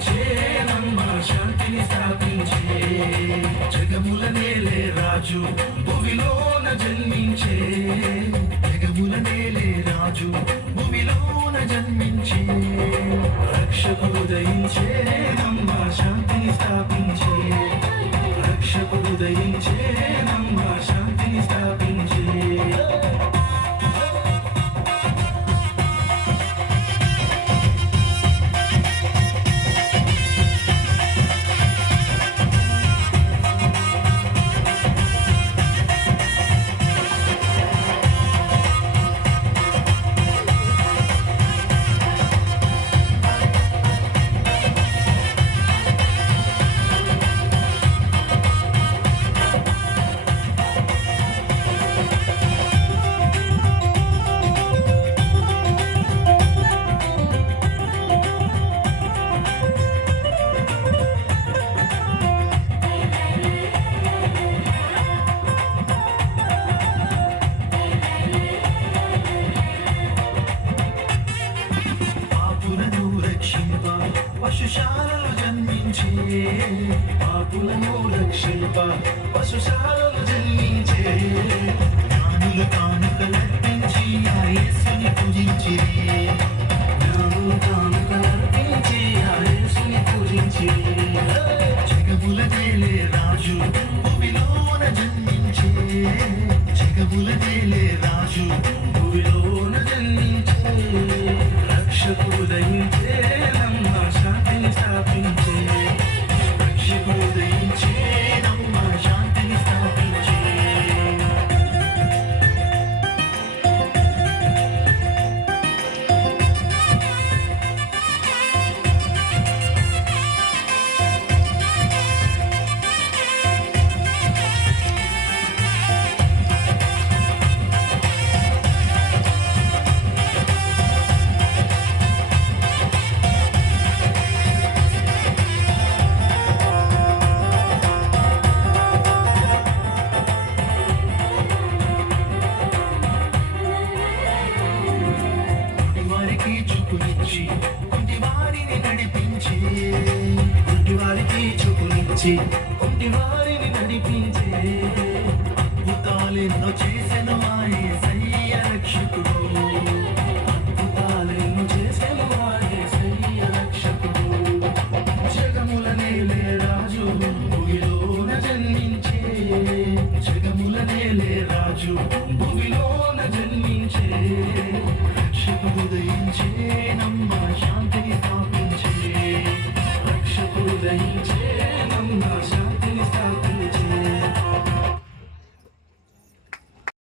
ఉదయించే నమ్మ శాంతిని స్థాపించే జగముల నేలే రాజు భువిలోన జన్మించే జగముల నేలే రాజు భువిలోన జన్మించే రక్షకుడు ఉదయించే నమ్మ శాంతిని స్థాపించే రక్షకుడు ఉదయించే నమ్మ శాంతిని స్థాపించే పశుశాలలో జన్మించే పాపులను రక్షింప పశుశాలలో జన్మించే జ్ఞానులు కానుకలర్పించి ఆ యేసుని పూజించిరి జ్ఞానులు కానుకలర్పించి ఆ యేసుని పూజించిరి జగముల నేలే రాజు భూమిలోన జన్మించే జగముల నేలే రాజు భూమిలోన జన్మించే రక్షకుడు ఉదయించే నమ్మ శాంతిని స్థాపించే రక్షకుడు ఉదయించే నమ్మ శాంతిని స్థాపించే చూపునిచ్చి కుంటివారిని నడిపించే కుంటివారికి చూపునిచ్చి కుంటివారిని నడిపించే అద్భుతాలెన్నో చేసెను మా యేసయ్య రక్షకుడు అద్భుతాలెన్నో చేసెను మా యేసయ్య రక్షకుడు జగముల నేలే రాజు భూమిలోన జన్మించే జగముల నేలే రాజు భూమిలోన జన్మించే రక్షకుడు ఉదయించే నమ్మ శాంతిని స్థాపించే రక్షకుడు ఉదయించే